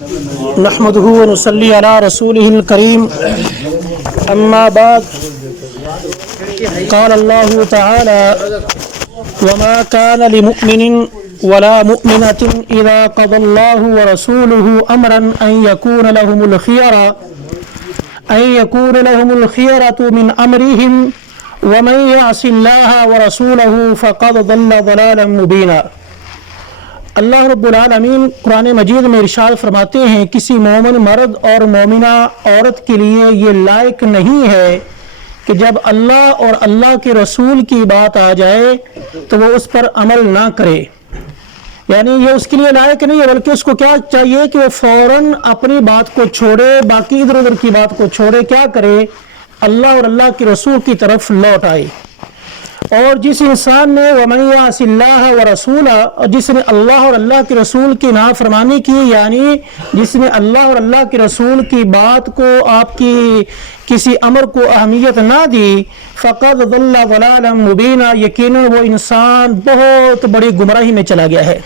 نحمده ونصلي على رسوله الكريم أما بعد قال الله تعالى وما كان لمؤمن ولا مؤمنة إذا قضى الله ورسوله أمرا أن يكون لهم الخيرة من أمرهم ومن يعص الله ورسوله فقد ضل ضلالا مبينا۔ اللہ رب العالمین قرآن مجید میں ارشاد فرماتے ہیں کسی مومن مرد اور مومنہ عورت کے لیے یہ لائق نہیں ہے کہ جب اللہ اور اللہ کے رسول کی بات آ جائے تو وہ اس پر عمل نہ کرے، یعنی یہ اس کے لیے لائق نہیں ہے، بلکہ اس کو کیا چاہیے کہ وہ فوراً اپنی بات کو چھوڑے، باقی ادھر ادھر کی بات کو چھوڑے، کیا کرے؟ اللہ اور اللہ کے رسول کی طرف لوٹ آئے۔ اور جس انسان نے وَمَن يَعْصِ اللَّهَ وَرَسُولَهُ، اور جس نے اللہ اور اللہ کے رسول کی نافرمانی کی، یعنی جس نے اللہ اور اللہ کے رسول کی بات کو، آپ کی کسی امر کو اہمیت نہ دی، فَقَدْ ضَلَّ ضَلَالًا مُبِينًا، یقیناً وہ انسان بہت بڑی گمراہی میں چلا گیا ہے۔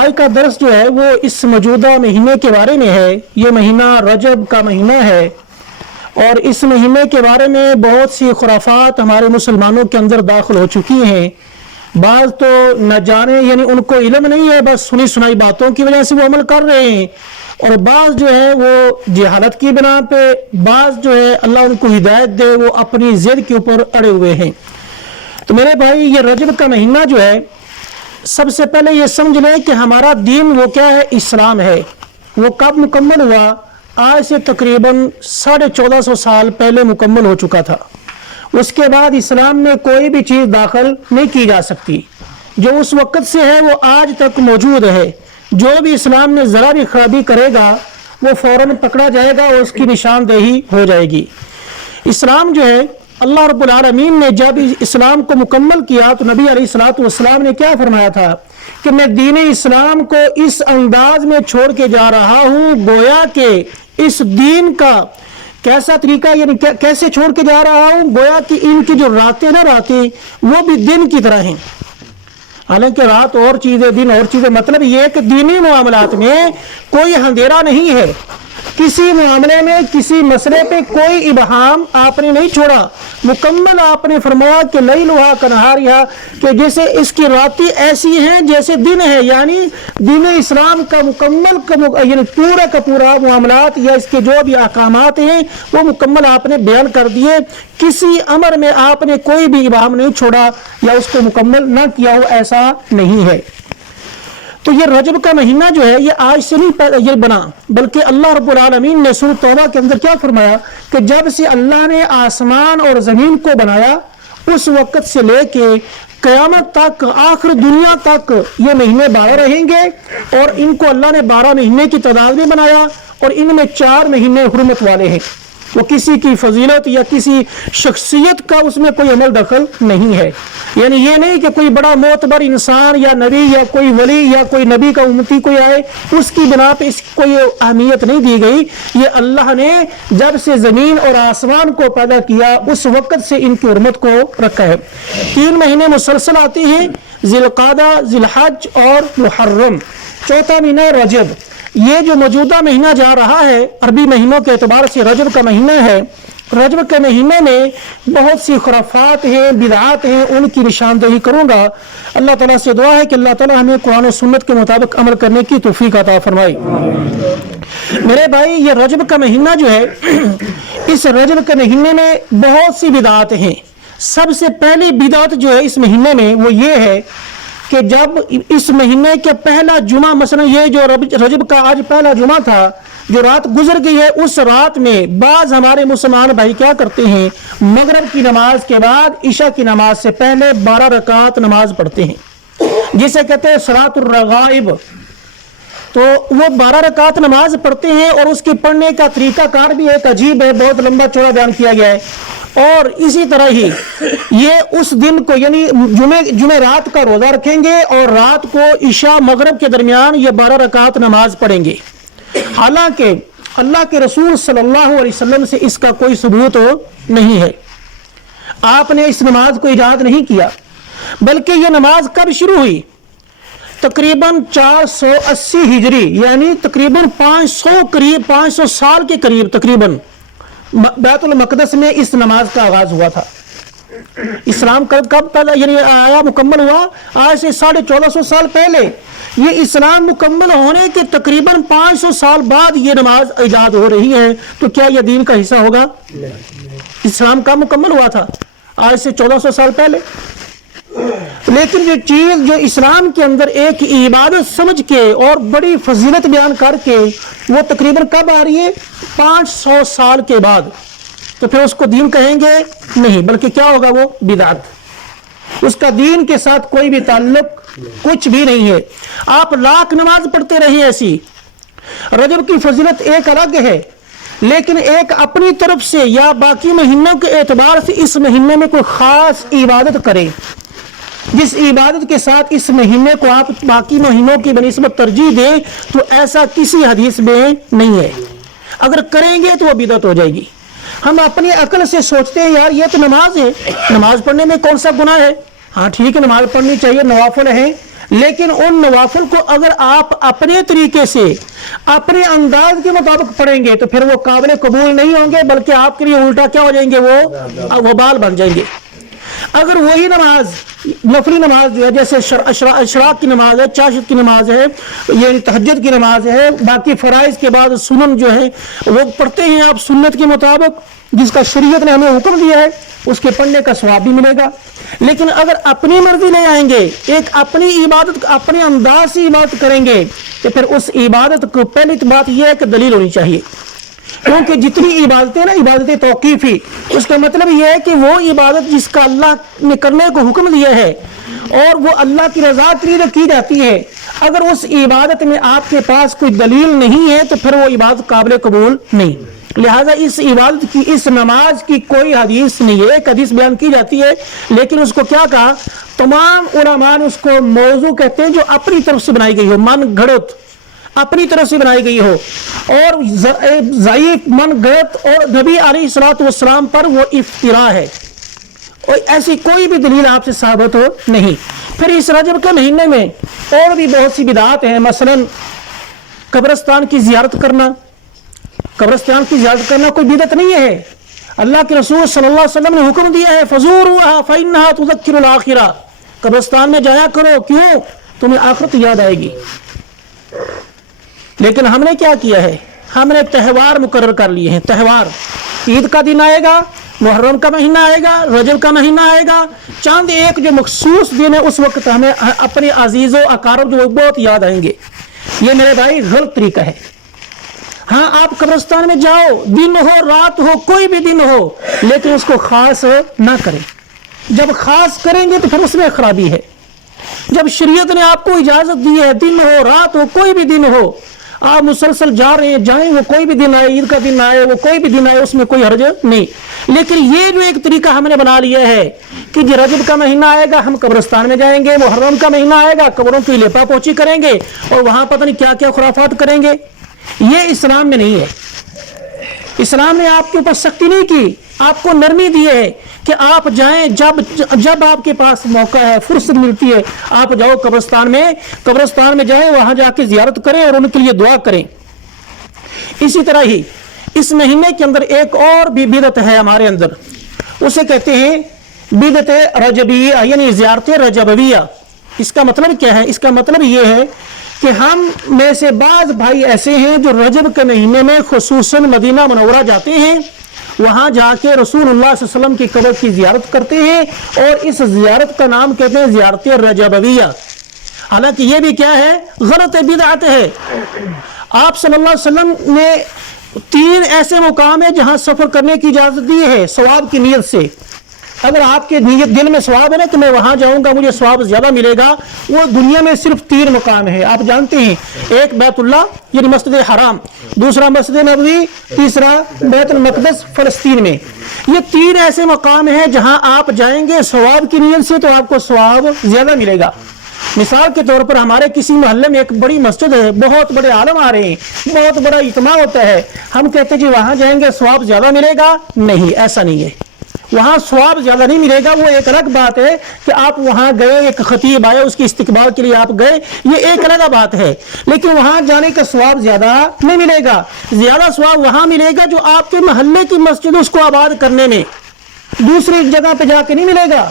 آج کا درس جو ہے وہ اس موجودہ مہینے کے بارے میں ہے۔ یہ مہینہ رجب کا مہینہ ہے، اور اس مہینے کے بارے میں بہت سی خرافات ہمارے مسلمانوں کے اندر داخل ہو چکی ہیں۔ بعض تو نہ جانے، یعنی ان کو علم نہیں ہے، بس سنی سنائی باتوں کی وجہ سے وہ عمل کر رہے ہیں، اور بعض جو ہے وہ جہالت کی بنا پہ، بعض جو ہے اللہ ان کو ہدایت دے وہ اپنی ضد کے اوپر اڑے ہوئے ہیں۔ تو میرے بھائی، یہ رجب کا مہینہ جو ہے، سب سے پہلے یہ سمجھ لیں کہ ہمارا دین وہ کیا ہے؟ اسلام ہے۔ وہ کب مکمل ہوا؟ آج سے تقریباً 1450 سال پہلے مکمل ہو چکا تھا۔ اس کے بعد اسلام میں کوئی بھی چیز داخل نہیں کی جا سکتی، جو اس وقت سے ہے وہ آج تک موجود ہے۔ جو بھی اسلام میں ذرا بھی خرابی کرے گا وہ فوراً پکڑا جائے گا اور اس کی نشاندہی ہو جائے گی۔ اسلام جو ہے، اللہ رب العالمین نے جب اسلام کو مکمل کیا تو نبی علیہ الصلوۃ والسلام نے کیا فرمایا تھا کہ میں دین اسلام کو اس انداز میں چھوڑ کے جا رہا ہوں، گویا کہ اس دین کا کیسا طریقہ، یعنی کیسے چھوڑ کے جا رہا ہوں؟ گویا کہ ان کی جو راتیں وہ بھی دن کی طرح ہیں۔ حالانکہ رات اور چیزیں، دن اور چیزیں، مطلب یہ کہ دینی معاملات میں کوئی اندھیرا نہیں ہے۔ کسی معاملے میں، کسی مسئلے پہ کوئی ابہام آپ نے نہیں چھوڑا، مکمل آپ نے فرمایا کہ لیلھا کنہاریھا، کہ جیسے اس کی راتیں ایسی ہیں جیسے دن ہے، یعنی دین اسلام کا مکمل یعنی پورا کا پورا معاملات یا اس کے جو بھی احکامات ہیں وہ مکمل آپ نے بیان کر دیے۔ کسی امر میں آپ نے کوئی بھی ابہام نہیں چھوڑا یا اس کو مکمل نہ کیا ہو، ایسا نہیں ہے۔ تو یہ رجب کا مہینہ جو ہے یہ آج سے نہیں یہ بنا، بلکہ اللہ رب العالمین نے سورۃ توبہ کے اندر کیا فرمایا کہ جب سے اللہ نے آسمان اور زمین کو بنایا اس وقت سے لے کے قیامت تک، آخر دنیا تک یہ مہینے 12 رہیں گے، اور ان کو اللہ نے 12 مہینے کی تعداد میں بنایا، اور ان میں 4 مہینے حرمت والے ہیں۔ وہ کسی کی فضیلت یا کسی شخصیت کا اس میں کوئی عمل دخل نہیں ہے، یعنی یہ نہیں کہ کوئی بڑا معتبر انسان یا نبی یا کوئی ولی یا کوئی نبی کا امتی کوئی آئے اس کی بنا پہ اس کی کوئی اہمیت نہیں دی گئی۔ یہ اللہ نے جب سے زمین اور آسمان کو پیدا کیا اس وقت سے ان کی حرمت کو رکھا ہے۔ 3 مہینے مسلسل آتے ہیں، ذی القعدہ، ذی الحج اور محرم۔ چوتھا مہینہ رجب، یہ جو موجودہ مہینہ جا رہا ہے عربی مہینوں کے اعتبار سے رجب کا مہینہ ہے۔ رجب کے مہینے میں بہت سی خرافات ہیں، بدعات ہیں، ان کی نشاندہی کروں گا۔ اللہ تعالیٰ سے دعا ہے کہ اللہ تعالیٰ ہمیں قرآن و سنت کے مطابق عمل کرنے کی توفیق عطا فرمائے۔ میرے بھائی، یہ رجب کا مہینہ جو ہے، اس رجب کے مہینے میں بہت سی بدعات ہیں۔ سب سے پہلی بدعت جو ہے اس مہینے میں وہ یہ ہے کہ جب اس مہینے کے پہلا جمعہ، مثلا یہ جو رجب کا آج پہلا جمعہ تھا، جو رات گزر گئی ہے، اس رات میں بعض ہمارے مسلمان بھائی کیا کرتے ہیں، مغرب کی نماز کے بعد عشاء کی نماز سے پہلے 12 رکعت نماز پڑھتے ہیں، جسے کہتے ہیں صلاۃ الرغائب۔ تو وہ 12 رکعت نماز پڑھتے ہیں، اور اس کے پڑھنے کا طریقہ کار بھی ایک عجیب ہے، بہت لمبا چوڑا بیان کیا گیا ہے۔ اور اسی طرح ہی یہ اس دن کو، یعنی جمعہ رات کا روزہ رکھیں گے، اور رات کو عشاء مغرب کے درمیان یہ 12 رکعت نماز پڑھیں گے، حالانکہ اللہ کے رسول صلی اللہ علیہ وسلم سے اس کا کوئی ثبوت نہیں ہے۔ آپ نے اس نماز کو ایجاد نہیں کیا، بلکہ یہ نماز کب شروع ہوئی تقریباً 480 ہجری یعنی تقریباً 500 سال کے قریب تقریباً بیت المقدس میں اس نماز کا آغاز ہوا تھا۔ اسلام کب پہلے یعنی آیا مکمل ہوا؟ آج سے 1450 سال پہلے۔ یہ اسلام مکمل ہونے کے تقریباً 500 سال بعد یہ نماز ایجاد ہو رہی ہے، تو کیا یہ دین کا حصہ ہوگا؟ اسلام کب مکمل ہوا تھا؟ آج سے 1400 سال پہلے۔ لیکن جو چیز جو اسلام کے اندر ایک عبادت سمجھ کے اور بڑی فضیلت بیان کر کے وہ تقریباً کب آ رہی ہے؟ 500 سال کے بعد، تو پھر اس کو دین کہیں گے نہیں، بلکہ کیا ہوگا؟ وہ بدعت۔ اس کا دین کے ساتھ کوئی بھی تعلق کچھ بھی نہیں ہے۔ آپ لاکھ نماز پڑھتے رہے ایسی، رجب کی فضیلت ایک الگ ہے، لیکن ایک اپنی طرف سے یا باقی مہینوں کے اعتبار سے اس مہینے میں کوئی خاص عبادت کریں، جس عبادت کے ساتھ اس مہینے کو آپ باقی مہینوں کی بنسبت ترجیح دیں، تو ایسا کسی حدیث میں نہیں ہے۔ اگر کریں گے تو وہ بدعت ہو جائے گی۔ ہم اپنی عقل سے سوچتے ہیں یار یہ تو نماز ہے، نماز پڑھنے میں کون سا گناہ ہے؟ ہاں ٹھیک ہے، نماز پڑھنی چاہیے، نوافل ہیں، لیکن ان نوافل کو اگر آپ اپنے طریقے سے اپنے انداز کے مطابق پڑھیں گے تو پھر وہ قابل قبول نہیں ہوں گے، بلکہ آپ کے لیے الٹا کیا ہو جائیں گے؟ وہ وبال بن جائیں گے۔ اگر وہی نماز نفلی نماز جو ہے، جیسے اشراق کی نماز ہے، چاشت کی نماز ہے، یہ تہجد کی نماز ہے، باقی فرائض کے بعد سنن جو ہے وہ پڑھتے ہیں آپ سنت کے مطابق جس کا شریعت نے ہمیں حکم دیا ہے، اس کے پڑھنے کا ثواب بھی ملے گا۔ لیکن اگر اپنی مرضی لے آئیں گے، ایک اپنی عبادت اپنے انداز سے عبادت کریں گے، تو پھر اس عبادت کو پہلی بات یہ ہے کہ دلیل ہونی چاہیے، کیونکہ جتنی عبادتیں نا عبادت توقیفی، اس کا مطلب یہ ہے کہ وہ عبادت جس کا اللہ نے کرنے کو حکم دیا ہے اور وہ اللہ کی رضا کے لیے کی جاتی ہے، اگر اس عبادت میں آپ کے پاس کوئی دلیل نہیں ہے تو پھر وہ عبادت قابل قبول نہیں۔ لہذا اس عبادت کی، اس نماز کی کوئی حدیث نہیں ہے۔ ایک حدیث بیان کی جاتی ہے، لیکن اس کو کیا کہا؟ تمام علماء نے اس کو موضوع کہتے ہیں جو اپنی طرف سے بنائی گئی ہو، من گھڑت اپنی طرف سے بنائی گئی ہو، اور ضعیف من گھڑت اور نبی علیہ الصلوۃ والسلام پر وہ افتراء ہے، اور ایسی کوئی بھی دلیل آپ سے ثابت ہو نہیں۔ پھر اس رجب کے مہینے میں اور بھی بہت سی بدعات ہیں، مثلا قبرستان کی زیارت کرنا۔ قبرستان کی زیارت کرنا کوئی بدعت نہیں ہے، اللہ کے رسول صلی اللہ علیہ وسلم نے حکم دیا ہے فزوروها فإنها تذکر الآخرہ، قبرستان میں جایا کرو، کیوں؟ تمہیں آخرت یاد آئے گی۔ لیکن ہم نے کیا کیا ہے؟ ہم نے تہوار مقرر کر لیے ہیں۔ تہوار، عید کا دن آئے گا، محرم کا مہینہ آئے گا، رجب کا مہینہ آئے گا، چاند ایک جو مخصوص دن ہے اس وقت ہمیں اپنے عزیز و اقارب جو بہت یاد آئیں گے۔ یہ میرے بھائی غلط طریقہ ہے۔ ہاں آپ قبرستان میں جاؤ، دن ہو رات ہو کوئی بھی دن ہو، لیکن اس کو خاص نہ کریں۔ جب خاص کریں گے تو پھر اس میں خرابی ہے۔ جب شریعت نے آپ کو اجازت دی ہے، دن ہو رات ہو کوئی بھی دن ہو، آپ مسلسل جا رہے ہیں، جائیں، وہ کوئی بھی دن آئے، عید کا دن آئے، وہ کوئی بھی دن آئے، اس میں کوئی حرج نہیں۔ لیکن یہ جو ایک طریقہ ہم نے بنا لیا ہے کہ جب رجب کا مہینہ آئے گا ہم قبرستان میں جائیں گے، محرم کا مہینہ آئے گا قبروں کی لیپا پوچھی کریں گے اور وہاں پتہ نہیں کیا کیا خرافات کریں گے، یہ اسلام میں نہیں ہے۔ اسلام نے آپ کے اوپر سختی نہیں کی، آپ کو نرمی دی ہے کہ آپ جائیں، جب آپ کے پاس موقع ہے، فرصت ملتی ہے، آپ جاؤ قبرستان میں جائیں، وہاں جا کے زیارت کریں اور ان کے لیے دعا کریں۔ اسی طرح ہی اس مہینے کے اندر ایک اور بھی بدعت ہے ہمارے اندر، اسے کہتے ہیں بدعت رجبیہ، یعنی زیارت رجبیہ۔ اس کا مطلب کیا ہے؟ اس کا مطلب یہ ہے کہ ہم میں سے بعض بھائی ایسے ہیں جو رجب کے مہینے میں خصوصاً مدینہ منورہ جاتے ہیں، وہاں جا کے رسول اللہ صلی اللہ علیہ وسلم کی قبر کی زیارت کرتے ہیں، اور اس زیارت کا نام کہتے ہیں زیارت رجبیہ۔ حالانکہ یہ بھی کیا ہے؟ غلط بدعت ہے۔ آپ صلی اللہ علیہ وسلم نے 3 ایسے مقام ہیں جہاں سفر کرنے کی اجازت دی ہے ثواب کی نیت سے۔ اگر آپ کے نیت دل میں ثواب ہے نا کہ میں وہاں جاؤں گا مجھے ثواب زیادہ ملے گا، وہ دنیا میں صرف 3 مقام ہیں، آپ جانتے ہیں، ایک بیت اللہ یعنی مسجد حرام، دوسرا مسجد نبوی، تیسرا بیت المقدس فلسطین میں۔ یہ 3 ایسے مقام ہیں جہاں آپ جائیں گے ثواب کی نیت سے تو آپ کو ثواب زیادہ ملے گا۔ مثال کے طور پر ہمارے کسی محلے میں ایک بڑی مسجد ہے، بہت بڑے عالم آ رہے ہیں، بہت بڑا اجتماع ہوتا ہے، ہم کہتے ہیں جی وہاں جائیں گے ثواب زیادہ ملے گا، نہیں، ایسا نہیں ہے۔ وہاں ثواب زیادہ نہیں ملے گا. وہ ایک الگ بات ہے کہ آپ وہاں گئے, ایک خطیب آئے, اس کے استقبال کے لیے آپ گئے, یہ ایک الگ بات ہے. لیکن وہاں جانے کا ثواب زیادہ نہیں ملے گا. زیادہ ثواب وہاں ملے گا جو آپ کے محلے کی مسجد اس کو آباد کرنے میں, دوسری جگہ پہ جا کے نہیں ملے گا.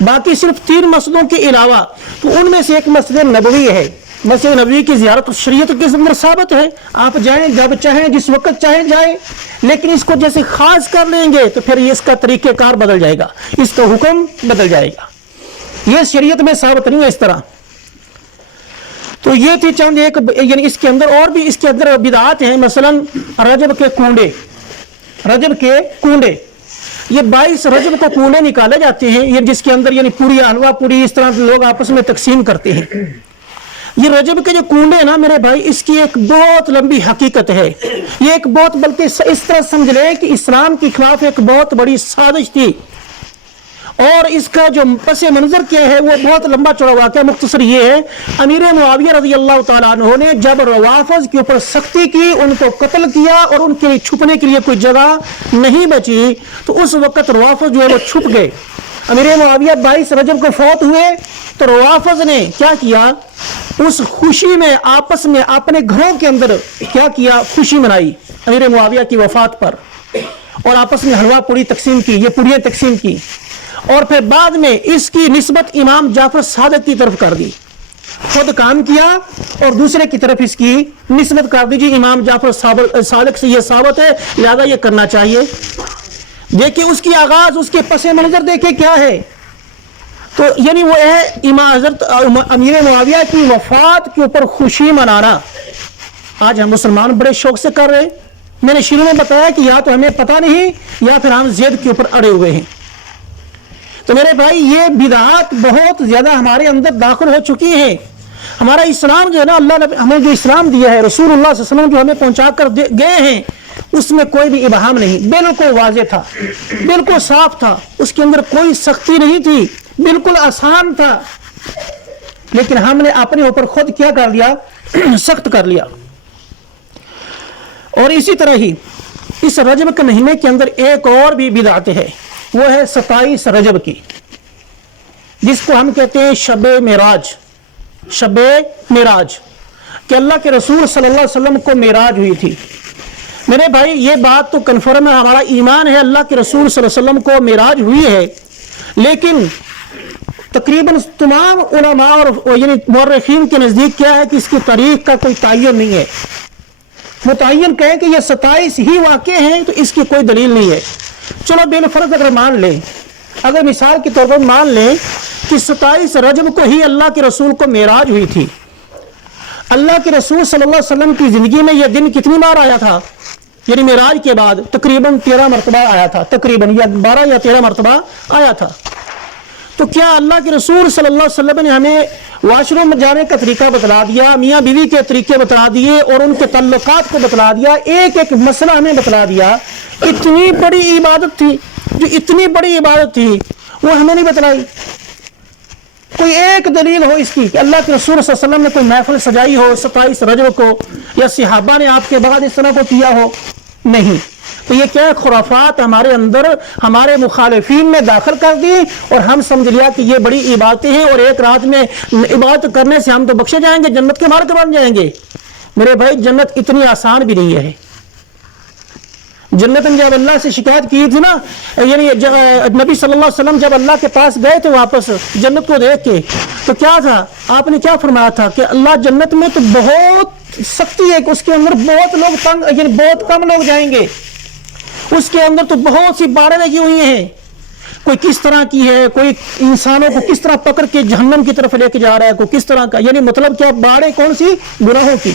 باقی صرف 3 مسجدوں کے علاوہ, تو ان میں سے ایک مسجد نبوی ہے. مسجد نبوی کی زیارت شریعت کے اندر ثابت ہے, آپ جائیں جب چاہیں, جس وقت چاہیں جائیں. لیکن اس کو جیسے خاص کر لیں گے تو پھر اس کا طریقہ کار بدل جائے گا, اس کا حکم بدل جائے گا. یہ شریعت میں ثابت نہیں ہے اس طرح. تو یہ تھی چند ایک, یعنی اس کے اندر اور بھی اس کے اندر بدعات ہیں. مثلا رجب کے کنڈے, رجب کے کنڈے, یہ 22 رجب کو کنڈے نکالے جاتے ہیں, یہ جس کے اندر یعنی پوری حلوہ پوری اس طرح لوگ آپس میں تقسیم کرتے ہیں. یہ رجب کے جو کنڈے نا میرے بھائی, اس کی ایک بہت لمبی حقیقت ہے. یہ ایک بہت, بلکہ اس طرح سمجھ لیں کہ اسلام کے خلاف ایک بہت بڑی سازش تھی. اور اس کا جو پس منظر کیا ہے وہ بہت لمبا چوڑا واقعہ. مختصر یہ ہے, امیر معاویہ رضی اللہ تعالیٰ عنہ نے جب روافض کے اوپر سختی کی, ان کو قتل کیا اور ان کے چھپنے کے لیے کوئی جگہ نہیں بچی, تو اس وقت روافض جو ہے وہ چھپ گئے. امیر معاویہ 22 رجب کو فوت ہوئے, تو روافض نے کیا کیا, اس خوشی میں آپس میں اپنے گھروں کے اندر کیا کیا, خوشی منائی امیر معاویہ کی وفات پر, اور آپس میں حلوہ پوری تقسیم کی, یہ پوریاں تقسیم کی. اور پھر بعد میں اس کی نسبت امام جعفر صادق کی طرف کر دی. خود کام کیا اور دوسرے کی طرف اس کی نسبت کر دی, جی امام جعفر صادق سے یہ ثابت ہے, لہذا یہ کرنا چاہیے. دیکھیں اس کی آغاز, اس کے پس منظر دیکھیں کیا ہے. تو یعنی وہ ہے امام حضرت امیر معاویہ کی وفات کے اوپر خوشی منانا. آج ہم مسلمان بڑے شوق سے کر رہے ہیں. میں نے شروع میں بتایا کہ یا تو ہمیں پتہ نہیں یا پھر ہم ضد کے اوپر اڑے ہوئے ہیں. تو میرے بھائی یہ بدعات بہت زیادہ ہمارے اندر داخل ہو چکی ہیں. ہمارا اسلام جو ہے نا, اللہ نے ہمیں جو اسلام دیا ہے, رسول اللہ صلی اللہ علیہ وسلم جو ہمیں پہنچا کر گئے ہیں, اس میں کوئی بھی ابہام نہیں, بالکل واضح تھا, بالکل صاف تھا. اس کے اندر کوئی سختی نہیں تھی, بالکل آسان تھا. لیکن ہم نے اپنے اوپر خود کیا کر لیا, سخت کر لیا. اور اسی طرح ہی اس رجب کے مہینے کے اندر ایک اور بھی بدعت ہے, وہ ہے 27 رجب کی, جس کو ہم کہتے ہیں شب معراج. شب معراج کہ اللہ کے رسول صلی اللہ علیہ وسلم کو معراج ہوئی تھی. میرے بھائی یہ بات تو کنفرم ہے, ہمارا ایمان ہے اللہ کے رسول صلی اللہ علیہ وسلم کو معراج ہوئی ہے. لیکن تقریباً تمام علماء اور یعنی مورخین کے نزدیک کیا ہے کہ اس کی تاریخ کا کوئی تعین نہیں ہے. متعین کہیں کہ یہ 27 ہی واقع ہیں تو اس کی کوئی دلیل نہیں ہے. چلو بالفرض اگر مان لیں, اگر مثال کے طور پر مان لیں کہ 27 رجب کو ہی اللہ کے رسول کو معراج ہوئی تھی. اللہ کے رسول صلی اللہ علیہ وسلم کی زندگی میں یہ دن کتنی بار آیا تھا, یعنی معراج کے بعد تقریباً 13 مرتبہ آیا تھا, تقریباً یا 12 یا 13 مرتبہ آیا تھا. تو کیا اللہ کے رسول صلی اللہ علیہ وسلم نے ہمیں واش روم میں جانے کا طریقہ بتلا دیا, میاں بیوی کے طریقے بتلا دیے, اور ان کے تعلقات کو بتلا دیا, ایک ایک مسئلہ ہمیں بتلا دیا. اتنی بڑی عبادت تھی, جو اتنی بڑی عبادت تھی وہ ہمیں نہیں بتلائی. کوئی ایک دلیل ہو اس کی کہ اللہ کے رسول صلی اللہ علیہ وسلم نے کوئی محفل سجائی ہو 27 رجب کو, یا صحابہ نے آپ کے بعد اس طرح کو کیا ہو؟ نہیں. تو یہ کیا خرافات ہمارے اندر ہمارے مخالفین نے داخل کر دی, اور ہم سمجھ لیا کہ یہ بڑی عبادتیں ہیں, اور ایک رات میں عبادت کرنے سے ہم تو بخشے جائیں گے, جنت کے مالک بن جائیں گے. میرے بھائی جنت اتنی آسان بھی نہیں ہے. جنت میں جب اللہ سے شکایت کی تھی نا, یعنی نبی صلی اللہ علیہ وسلم جب اللہ کے پاس گئے تھے واپس جنت کو دیکھ کے, تو کیا تھا, آپ نے کیا فرمایا تھا کہ اللہ جنت میں تو بہت سختی ہے, کہ اس کے اندر بہت لوگ تنگ, یعنی بہت کم لوگ جائیں گے. اس کے اندر تو بہت سی باڑیں لگی ہوئی ہیں, کوئی کس طرح کی ہے, کوئی انسانوں کو کس طرح پکڑ کے جہنم کی طرف لے کے جا رہا ہے, کوئی کس طرح کا, یعنی مطلب کیا باڑیں کون سی, گناہوں کی.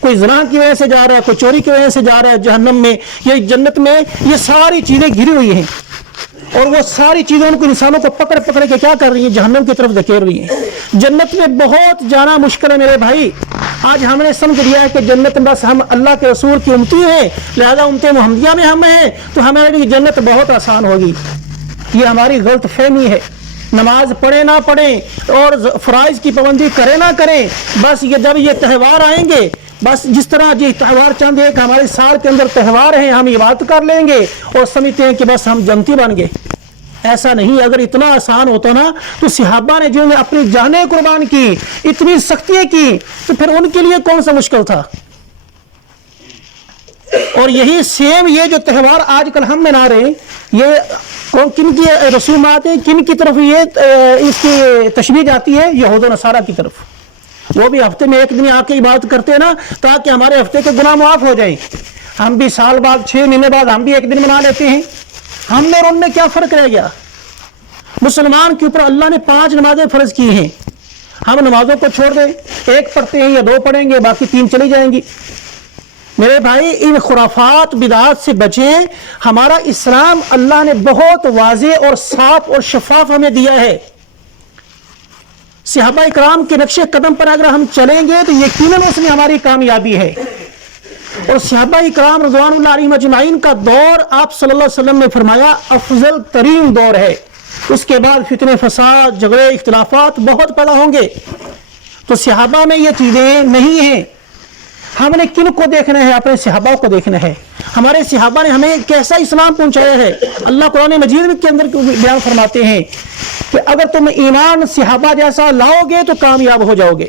کوئی زنا کی وجہ سے جا رہا ہے, کوئی چوری کی وجہ سے جا رہا ہے جہنم میں, یہ جنت میں یہ ساری چیزیں گری ہوئی ہیں, اور وہ ساری چیزیں ان کو انسانوں کو پکڑ پکڑ کے کیا کر رہی ہیں, جہنم کی طرف دھکیل رہی ہیں. جنت میں بہت جانا مشکل ہے میرے بھائی. آج ہم نے سمجھ لیا ہے کہ جنت میں بس ہم اللہ کے رسول کی امتی ہیں, لہذا امت محمدیہ میں ہم ہیں تو ہمارے لیے جنت بہت آسان ہوگی. یہ ہماری غلط فہمی ہے. نماز پڑھیں نہ پڑھیں اور فرائض کی پابندی کریں نہ کریں, بس یہ جب یہ تہوار آئیں گے بس جس طرح یہ تہوار چند ایک ہمارے سال کے اندر تہوار ہیں، ہم عبادت کر لیں گے اور سمجھتے ہیں کہ بس ہم جنتی بن گئے. ایسا نہیں. اگر اتنا آسان ہوتا نا تو صحابہ نے جو اپنی جانیں قربان کی، اتنی سختیاں کی، تو پھر ان کے لیے کون سا مشکل تھا. اور یہی سیم یہ جو تہوار آج کل ہم منا رہے ہیں، یہ کن کی رسومات ہیں، کن کی طرف یہ اس کی تشبیہ جاتی ہے؟ یہود و نصارہ کی طرف. وہ بھی ہفتے میں ایک دن آ کے عبادت کرتے ہیں نا تاکہ ہمارے ہفتے کے گناہ معاف ہو جائیں. ہم بھی سال بعد 6 مہینے بعد ہم بھی ایک دن منا لیتے ہیں. ہم میں اور ان میں کیا فرق رہ گیا؟ مسلمان کے اوپر اللہ نے 5 نمازیں فرض کی ہیں. ہم نمازوں کو چھوڑ دیں، ایک پڑھتے ہیں یا 2 پڑھیں گے، باقی 3 چلی جائیں گی. میرے بھائی ان خرافات بدعات سے بچیں. ہمارا اسلام اللہ نے بہت واضح اور صاف اور شفاف ہمیں دیا ہے. صحابہ اکرام کے نقش قدم پر اگر ہم چلیں گے تو یقیناً اس میں ہماری کامیابی ہے. اور صحابہ اکرام رضوان اللہ علیہم اجمعین کا دور آپ صلی اللہ علیہ وسلم نے فرمایا افضل ترین دور ہے. اس کے بعد فتنے، فساد، جھگڑے، اختلافات بہت پیدا ہوں گے. تو صحابہ میں یہ چیزیں نہیں ہیں. ہم نے کن کو دیکھنا ہے؟ اپنے صحابہ کو دیکھنا ہے. ہمارے صحابہ نے ہمیں کیسا اسلام پہنچایا ہے. اللہ قرآن مجید کے اندر بیان فرماتے ہیں کہ اگر تم ایمان صحابہ جیسا لاؤ گے تو کامیاب ہو جاؤ گے،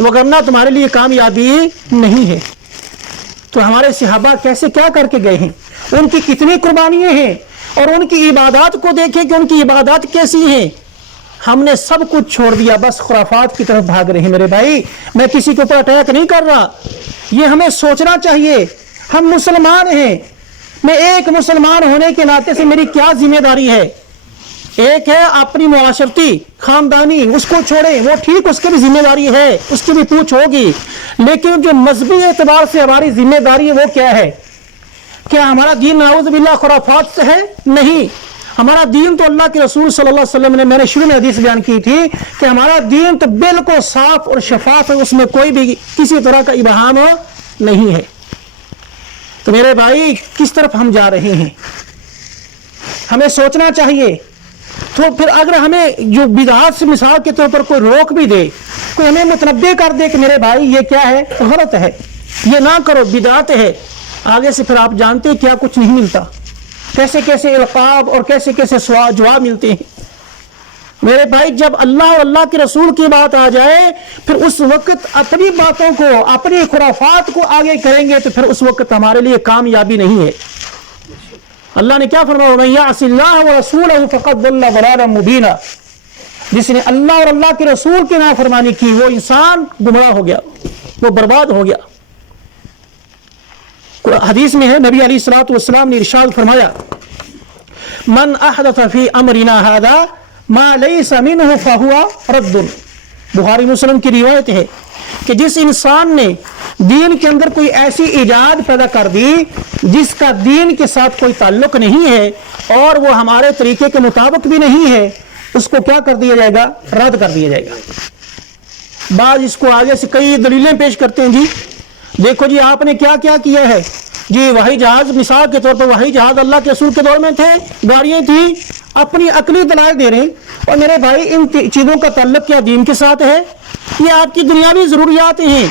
وگرنہ تمہارے لیے کامیابی نہیں ہے. تو ہمارے صحابہ کیسے کیا کر کے گئے ہیں، ان کی کتنی قربانیاں ہیں، اور ان کی عبادات کو دیکھیں کہ ان کی عبادات کیسی ہیں. ہم نے سب کچھ چھوڑ دیا، بس خرافات کی طرف بھاگ رہے ہیں. میرے بھائی میں کسی کے اوپر اٹیک نہیں کر رہا، یہ ہمیں سوچنا چاہیے. ہم مسلمان ہیں، میں ایک مسلمان ہونے کے ناطے سے میری کیا ذمہ داری ہے؟ ایک ہے اپنی معاشرتی خاندانی، اس کو چھوڑیں، وہ ٹھیک، اس کی بھی ذمہ داری ہے، اس کی بھی پوچھ ہوگی. لیکن جو مذہبی اعتبار سے ہماری ذمہ داری ہے وہ کیا ہے؟ کیا ہمارا دین نعوذ باللہ خرافات سے ہے؟ نہیں. ہمارا دین تو اللہ کے رسول صلی اللہ علیہ وسلم نے، میں نے شروع میں حدیث بیان کی تھی کہ ہمارا دین تو بالکل صاف اور شفاف ہے، اس میں کوئی بھی کسی طرح کا ابہام نہیں ہے. تو میرے بھائی کس طرف ہم جا رہے ہیں ہمیں سوچنا چاہیے. تو پھر اگر ہمیں جو بدعات سے مثال کے طور پر کوئی روک بھی دے، کوئی ہمیں متنبہ کر دے کہ میرے بھائی یہ کیا ہے، غلط ہے، یہ نہ کرو، بدعت ہے، آگے سے پھر آپ جانتے کیا کچھ نہیں ملتا، کیسے کیسے القاب اور کیسے کیسے جواب ملتے ہیں. میرے بھائی جب اللہ اور اللہ کے رسول کی بات آ جائے پھر اس وقت اپنی باتوں کو، اپنی خرافات کو آگے کریں گے تو پھر اس وقت ہمارے لیے کامیابی نہیں ہے. اللہ نے کیا فرمایا؟ وَمَن يَعْصِ اللَّهَ وَرَسُولَهُ فَقَدْ ضَلَّ ضَلَالًا مُبِينًا. جس نے اللہ اور اللہ کے رسول کی نافرمانی کی وہ انسان گمراہ ہو گیا، وہ برباد ہو گیا. حدیث میں ہے نبی علیہ الصلوۃ والسلام نے ارشاد فرمایا من احدث فی امرنا هذا ما ليس منه فهو رد. بخاری مسلم کی روایت ہے کہ جس انسان نے دین کے اندر کوئی ایسی ایجاد پیدا کر دی جس کا دین کے ساتھ کوئی تعلق نہیں ہے اور وہ ہمارے طریقے کے مطابق بھی نہیں ہے، اس کو کیا کر دیا جائے گا؟ رد کر دیا جائے گا. بعض اس کو آگے سے کئی دلیلیں پیش کرتے ہیں. جی دیکھو جی آپ نے کیا کیا کیا ہے. جی وحی جہاز، مثال کے طور پر وحی جہاز اللہ کے رسول کے دور میں تھے، گاڑیاں تھیں، اپنی عقلی دلائل دے رہے ہیں. اور میرے بھائی ان چیزوں کا تعلق کیا دین کے ساتھ ہے؟ یہ آپ کی دنیاوی ضروریات ہیں،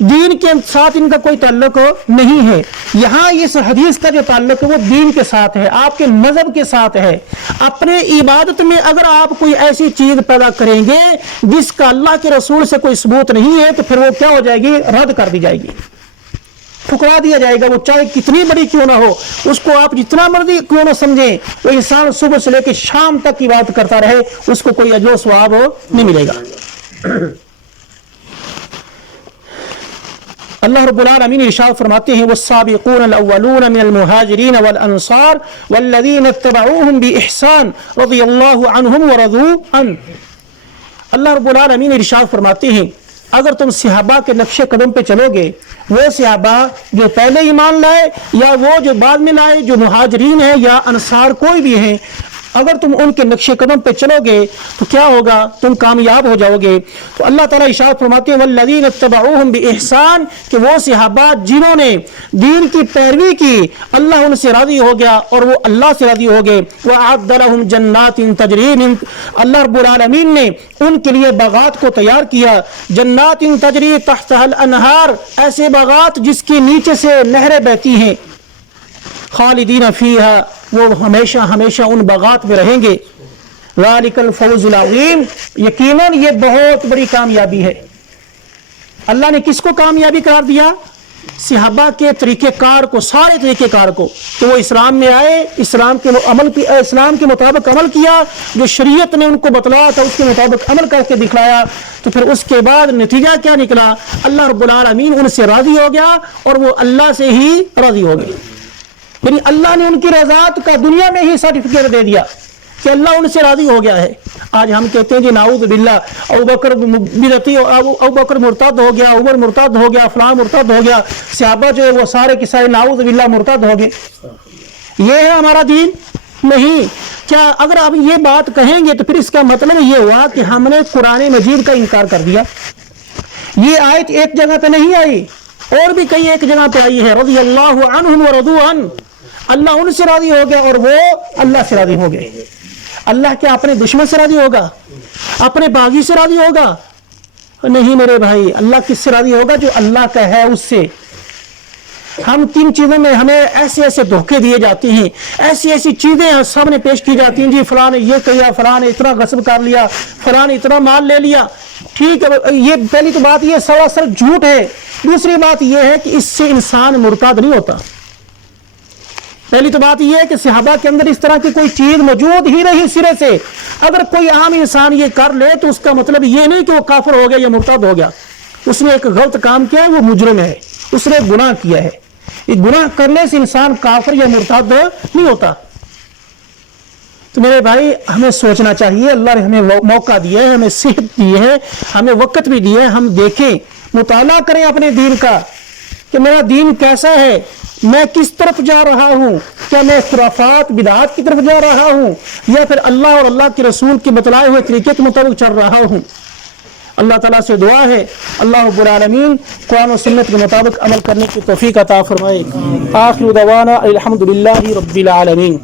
دین کے ساتھ ان کا کوئی تعلق نہیں ہے. یہاں اس حدیث کا جو تعلق ہے وہ دین کے ساتھ ہے، آپ کے مذہب کے ساتھ ہے. اپنے عبادت میں اگر آپ کوئی ایسی چیز پیدا کریں گے جس کا اللہ کے رسول سے کوئی ثبوت نہیں ہے تو پھر وہ کیا ہو جائے گی؟ رد کر دی جائے گی، ٹھکرا دیا جائے گا. وہ چاہے کتنی بڑی کیوں نہ ہو، اس کو آپ جتنا مرضی کیوں نہ سمجھیں، وہ انسان صبح سے لے کے شام تک کی بات کرتا رہے، اس کو کوئی اجر و ثواب نہیں ملے گا. اللہ رب العالمین ارشاد فرماتے ہیں والسابقون الاولون من المہاجرین والانصار والذین اتبعوهم باحسان رضی اللہ عنہم ورضوا عنہ. اللہ رب العالمین ارشاد فرماتے ہیں اگر تم صحابہ کے نقش قدم پہ چلو گے، وہ صحابہ جو پہلے ایمان لائے یا وہ جو بعد میں لائے، جو مہاجرین ہیں یا انصار کوئی بھی ہیں، اگر تم ان کے نقش قدم پہ چلو گے تو کیا ہوگا؟ تم کامیاب ہو جاؤ گے۔ تو اللہ تعالیٰ ارشاد فرماتے ہیں والذین اتبعوہم بإحسان، کہ وہ صحابہ جنہوں نے دین کی پیروی کی اللہ ان سے راضی ہو گیا اور وہ اللہ سے راضی ہو گئے۔ وأعد لهم جنات تجری من، اللہ رب العالمین نے ان کے لیے باغات کو تیار کیا، جنات تجری تحتها الانہار، ایسے باغات جس کے نیچے سے نہریں بہتی ہیں، خالدین فیہا، وہ ہمیشہ ہمیشہ ان باغات میں رہیں گے۔ ذالک الفوز العظیم، یقیناً یہ بہت بڑی کامیابی ہے۔ اللہ نے کس کو کامیابی قرار دیا؟ صحابہ کے طریقہ کار کو، سارے طریقہ کار کو، کہ وہ اسلام میں آئے، اسلام کے مطابق عمل کیا، جو شریعت نے ان کو بتلایا تھا اس کے مطابق عمل کر کے دکھلایا۔ تو پھر اس کے بعد نتیجہ کیا نکلا؟ اللہ رب العالمین ان سے راضی ہو گیا اور وہ اللہ سے ہی راضی ہو گئے، یعنی اللہ نے ان کی رضاعت کا دنیا میں ہی سرٹیفکیٹ دے دیا کہ اللہ ان سے راضی ہو گیا ہے۔ آج ہم کہتے ہیں جی نعوذ باللہ ابوبکر بدعتی، ابوبکر مرتد ہو گیا، عمر مرتد ہو گیا، فلاں مرتد ہو گیا، صحابہ جو ہے وہ سارے کے سارے نعوذ باللہ مرتد ہو گئے۔ یہ ہے ہمارا دین؟ نہیں۔ کیا اگر آپ یہ بات کہیں گے تو پھر اس کا مطلب یہ ہوا کہ ہم نے قرآن مجید کا انکار کر دیا۔ یہ آیت ایک جگہ پہ نہیں آئی، اور بھی کئی ایک جگہ پہ آئی ہے، رضی اللہ عنہم ورضوا عنہ، اللہ ان سے راضی ہو گیا اور وہ اللہ سے راضی ہو گئے۔ اللہ کیا اپنے دشمن سے راضی ہوگا؟ اپنے باغی سے راضی ہوگا؟ نہیں میرے بھائی، اللہ کس سے راضی ہوگا؟ جو اللہ کا ہے اس سے۔ ہم کن چیزوں میں ہمیں ایسے ایسے دھوکے دیے جاتے ہیں، ایسی ایسی چیزیں سامنے پیش کی جاتی ہیں، جی فلاں نے یہ کیا، فلاں نے اتنا غصب کر لیا، فلاں نے اتنا مال لے لیا۔ ٹھیک ہے، یہ پہلی تو بات یہ سراسر جھوٹ ہے۔ دوسری بات یہ ہے کہ اس سے انسان مرتد نہیں ہوتا۔ پہلی تو بات یہ ہے کہ صحابہ کے اندر اس طرح کی کوئی چیز موجود ہی نہیں سرے سے۔ اگر کوئی عام انسان یہ کر لے تو اس کا مطلب یہ نہیں کہ وہ کافر ہو گیا یا مرتد ہو گیا۔ اس نے ایک غلط کام کیا ہے، وہ مجرم ہے، اس نے گناہ کیا ہے۔ یہ گناہ کرنے سے انسان کافر یا مرتد نہیں ہوتا۔ تو میرے بھائی ہمیں سوچنا چاہیے، اللہ نے ہمیں موقع دیا ہے، ہمیں صحت دی ہے، ہمیں وقت بھی دیا ہے، ہم دیکھیں، مطالعہ کریں اپنے دین کا کہ میرا دین کیسا ہے، میں کس طرف جا رہا ہوں، کیا میں خرافات بدعات کی طرف جا رہا ہوں یا پھر اللہ اور اللہ کے رسول کے بتلائے ہوئے طریقے کے مطابق چل رہا ہوں۔ اللہ تعالیٰ سے دعا ہے اللہ رب العالمین قرآن و سنت کے مطابق عمل کرنے کی توفیق عطا فرمائے۔ آخر دعوانا الحمدللہ رب العالمین۔